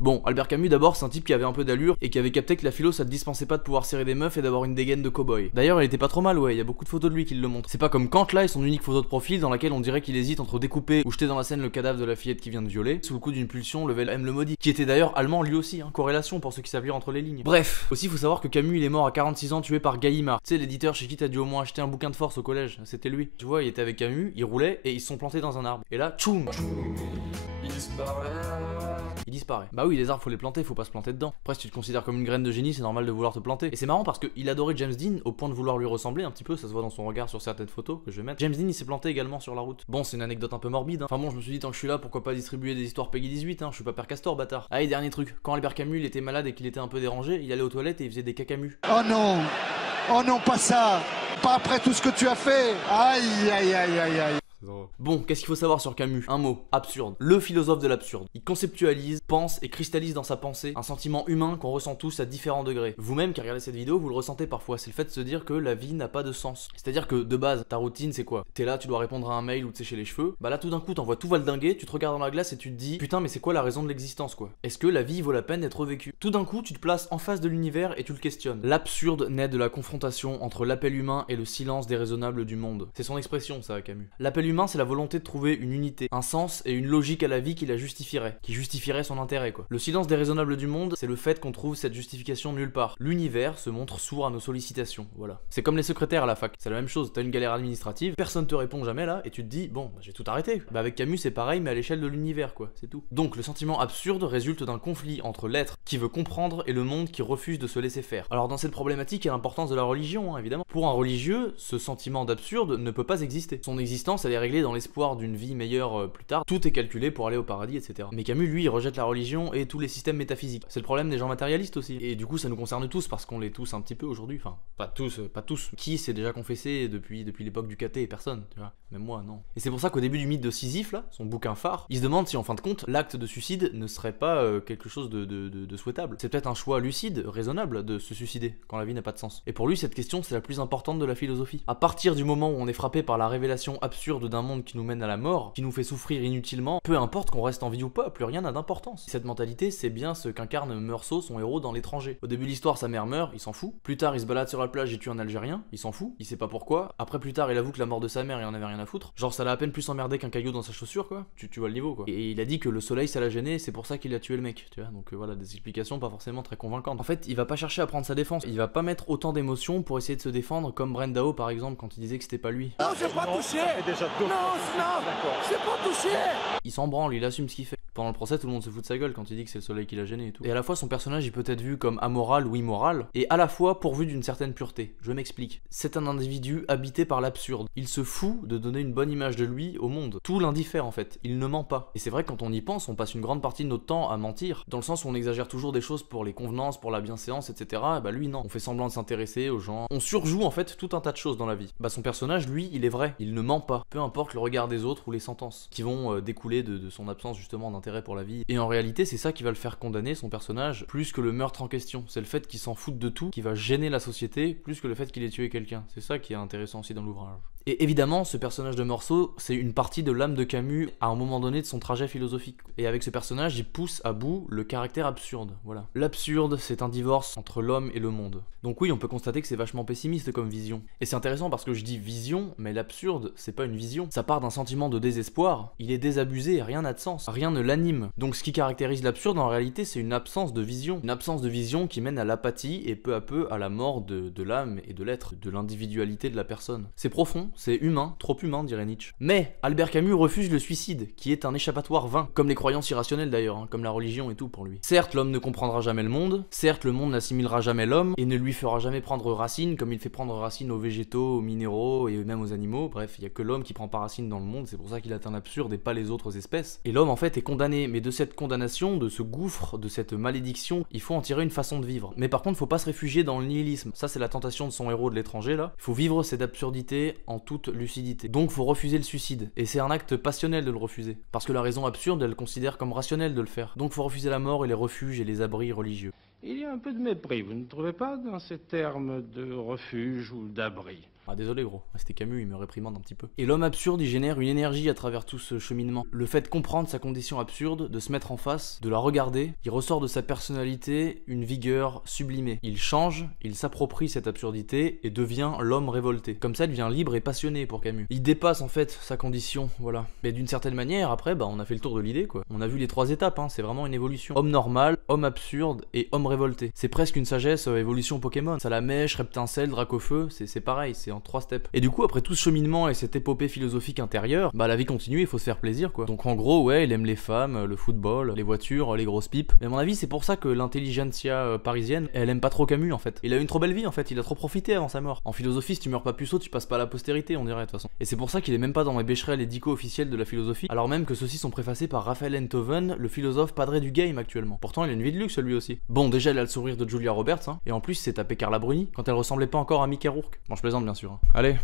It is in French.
Bon, Albert Camus d'abord, c'est un type qui avait un peu d'allure et qui avait capté que la philo ça te dispensait pas de pouvoir serrer des meufs et d'avoir une dégaine de cow-boy. D'ailleurs, il était pas trop mal, ouais, il y a beaucoup de photos de lui qui le montrent. C'est pas comme Kant là et son unique photo de profil dans laquelle on dirait qu'il hésite entre découper ou jeter dans la scène le cadavre de la fillette qui vient de violer, sous le coup d'une pulsion level M le maudit, qui était d'ailleurs allemand lui aussi, hein, corrélation pour ceux qui savent lire entre les lignes. Bref, aussi faut savoir que Camus il est mort à 46 ans tué par Gallimard. Tu sais, l'éditeur chez qui t'as dû au moins acheter un bouquin de force au collège, c'était lui. Tu vois, il était avec Camus, il roulait et ils se sont plantés dans un arbre. Et là, tchoum, il disparaît. Bah oui, les arbres faut les planter, faut pas se planter dedans. Après, si tu te considères comme une graine de génie, c'est normal de vouloir te planter. Et c'est marrant parce qu'il adorait James Dean au point de vouloir lui ressembler un petit peu, ça se voit dans son regard sur certaines photos que je vais mettre. James Dean il s'est planté également sur la route. Bon, c'est une anecdote un peu morbide, hein. Enfin bon, je me suis dit tant que je suis là, pourquoi pas distribuer des histoires Peggy 18, hein, je suis pas Père Castor, bâtard. Allez, dernier truc, quand Albert Camus il était malade et qu'il était un peu dérangé, il allait aux toilettes et il faisait des cacamus. Oh non, pas ça, pas après tout ce que tu as fait. Aïe, aïe, aïe, aïe, aïe. Bon, qu'est-ce qu'il faut savoir sur Camus? Un mot, absurde. Le philosophe de l'absurde. Il conceptualise, pense et cristallise dans sa pensée un sentiment humain qu'on ressent tous à différents degrés. Vous-même qui regardez cette vidéo, vous le ressentez parfois, c'est le fait de se dire que la vie n'a pas de sens. C'est-à-dire que de base, ta routine c'est quoi? T'es là, tu dois répondre à un mail ou te sécher les cheveux. Bah là tout d'un coup t'en vois tout valdinguer, tu te regardes dans la glace et tu te dis putain mais c'est quoi la raison de l'existence quoi? Est-ce que la vie vaut la peine d'être vécue? Tout d'un coup tu te places en face de l'univers et tu le questionnes. L'absurde naît de la confrontation entre l'appel humain et le silence déraisonnable du monde. C'est son expression ça Camus. L'appel humain c'est la volonté de trouver une unité, un sens et une logique à la vie qui la justifierait, qui justifierait son intérêt quoi. Le silence déraisonnable du monde, c'est le fait qu'on trouve cette justification nulle part. L'univers se montre sourd à nos sollicitations, voilà. C'est comme les secrétaires à la fac, c'est la même chose, t'as une galère administrative, personne te répond jamais là, et tu te dis, bon, bah, j'ai tout arrêté. Bah avec Camus c'est pareil mais à l'échelle de l'univers quoi, c'est tout. Donc le sentiment absurde résulte d'un conflit entre l'être qui veut comprendre et le monde qui refuse de se laisser faire. Alors dans cette problématique il y a l'importance de la religion, hein, évidemment. Pour un religieux, ce sentiment d'absurde ne peut pas exister. Son existence elle est réglée dans l'espoir d'une vie meilleure plus tard, tout est calculé pour aller au paradis, etc. Mais Camus, lui, il rejette la religion et tous les systèmes métaphysiques. C'est le problème des gens matérialistes aussi. Et du coup, ça nous concerne tous parce qu'on l'est tous un petit peu aujourd'hui. Enfin, pas tous. Qui s'est déjà confessé depuis l'époque du caté? Personne, tu vois. Même moi, non. Et c'est pour ça qu'au début du mythe de Sisyphe, là, son bouquin phare, il se demande si en fin de compte, l'acte de suicide ne serait pas quelque chose de souhaitable. C'est peut-être un choix lucide, raisonnable, de se suicider quand la vie n'a pas de sens. Et pour lui, cette question, c'est la plus importante de la philosophie. À partir du moment où on est frappé par la révélation absurde d'un monde qui nous mène à la mort, qui nous fait souffrir inutilement, peu importe qu'on reste en vie ou pas, plus rien n'a d'importance. Cette mentalité, c'est bien ce qu'incarne Meursault, son héros, dans L'étranger. Au début de l'histoire, sa mère meurt, il s'en fout. Plus tard, il se balade sur la plage et tue un Algérien, il s'en fout, il sait pas pourquoi. Après, plus tard, il avoue que la mort de sa mère, il en avait rien à foutre. Genre, ça l'a à peine plus emmerdé qu'un caillou dans sa chaussure, quoi. Tu vois le niveau, quoi. Et il a dit que le soleil, ça l'a gêné, c'est pour ça qu'il a tué le mec, tu vois. Donc voilà, des explications pas forcément très convaincantes. En fait, il va pas chercher à prendre sa défense, il va pas mettre autant d'émotions pour essayer de se défendre, comme Brendao par exemple, quand il disait que c'était pas lui. Non, j'ai pas touché. Non, j'ai pas touché. Il s'en branle, il assume ce qu'il fait. Pendant le procès, tout le monde se fout de sa gueule quand il dit que c'est le soleil qui l'a gêné et tout. Et à la fois, son personnage, il peut être vu comme amoral ou immoral, et à la fois pourvu d'une certaine pureté. Je m'explique. C'est un individu habité par l'absurde. Il se fout de donner une bonne image de lui au monde. Tout l'indiffère en fait. Il ne ment pas. Et c'est vrai que quand on y pense, on passe une grande partie de notre temps à mentir, dans le sens où on exagère toujours des choses pour les convenances, pour la bienséance, etc. Et bah lui non. On fait semblant de s'intéresser aux gens. On surjoue en fait tout un tas de choses dans la vie. Bah son personnage, lui, il est vrai. Il ne ment pas. Peu importe le regard des autres ou les sentences qui vont découler de son absence justement d'intérêt pour la vie. Et en réalité, c'est ça qui va le faire condamner, son personnage, plus que le meurtre en question. C'est le fait qu'il s'en foute de tout, qui va gêner la société, plus que le fait qu'il ait tué quelqu'un. C'est ça qui est intéressant aussi dans l'ouvrage. Et évidemment, ce personnage de Meursault, c'est une partie de l'âme de Camus à un moment donné de son trajet philosophique. Et avec ce personnage, il pousse à bout le caractère absurde. Voilà. L'absurde, c'est un divorce entre l'homme et le monde. Donc oui, on peut constater que c'est vachement pessimiste comme vision. Et c'est intéressant parce que je dis vision, mais l'absurde, c'est pas une vision. Ça part d'un sentiment de désespoir, il est désabusé et rien n'a de sens. Rien ne l'anime. Donc ce qui caractérise l'absurde en réalité, c'est une absence de vision. Une absence de vision qui mène à l'apathie et peu à peu à la mort de l'âme et de l'être, de l'individualité de la personne. C'est profond. C'est humain, trop humain dirait Nietzsche. Mais Albert Camus refuse le suicide, qui est un échappatoire vain, comme les croyances irrationnelles d'ailleurs, hein, comme la religion et tout pour lui. Certes, l'homme ne comprendra jamais le monde, certes, le monde n'assimilera jamais l'homme, et ne lui fera jamais prendre racine, comme il fait prendre racine aux végétaux, aux minéraux et même aux animaux. Bref, il y a que l'homme qui prend pas racine dans le monde, c'est pour ça qu'il atteint l'absurde et pas les autres espèces. Et l'homme en fait est condamné, mais de cette condamnation, de ce gouffre, de cette malédiction, il faut en tirer une façon de vivre. Mais par contre, faut pas se réfugier dans le nihilisme. Ça, c'est la tentation de son héros de L'étranger là. Il faut vivre cette absurdité en toute lucidité. Donc faut refuser le suicide. Et c'est un acte passionnel de le refuser. Parce que la raison absurde, elle considère comme rationnelle de le faire. Donc faut refuser la mort et les refuges et les abris religieux. Il y a un peu de mépris, vous ne trouvez pas, dans ces termes de refuge ou d'abri? Ah désolé gros, c'était Camus, il me réprimande un petit peu. Et l'homme absurde, il génère une énergie à travers tout ce cheminement. Le fait de comprendre sa condition absurde, de se mettre en face, de la regarder, il ressort de sa personnalité une vigueur sublimée. Il change, il s'approprie cette absurdité et devient l'homme révolté. Comme ça, il devient libre et passionné pour Camus. Il dépasse en fait sa condition, voilà. Mais d'une certaine manière, après, on a fait le tour de l'idée quoi. On a vu les 3 étapes, hein, c'est vraiment une évolution. Homme normal, homme absurde et homme révolté. C'est presque une sagesse évolution Pokémon. Salamèche, Reptincelle, Dracofeu, c'est pareil, c'est en 3 steps. Et du coup, après tout ce cheminement et cette épopée philosophique intérieure, la vie continue, il faut se faire plaisir quoi. Donc en gros, ouais, il aime les femmes, le football, les voitures, les grosses pipes. Mais à mon avis, c'est pour ça que l'intelligentsia parisienne, elle aime pas trop Camus en fait. Il a eu une trop belle vie en fait, il a trop profité avant sa mort. En philosophie, si tu meurs pas puceau, tu passes pas à la postérité, on dirait de toute façon. Et c'est pour ça qu'il est même pas dans les Becherel et Dico officiels de la philosophie, alors même que ceux-ci sont préfacés par Raphaël Enthoven, le philosophe padré du game actuellement. Pourtant, il a une vie de luxe lui aussi. Bon, déjà, il a le sourire de Julia Roberts, hein, et en plus, c'est tapé Carla Bruni quand elle ressemblait pas encore à Mickey Rourke. Bon, je plaisante bien sûr. Hein. Allez,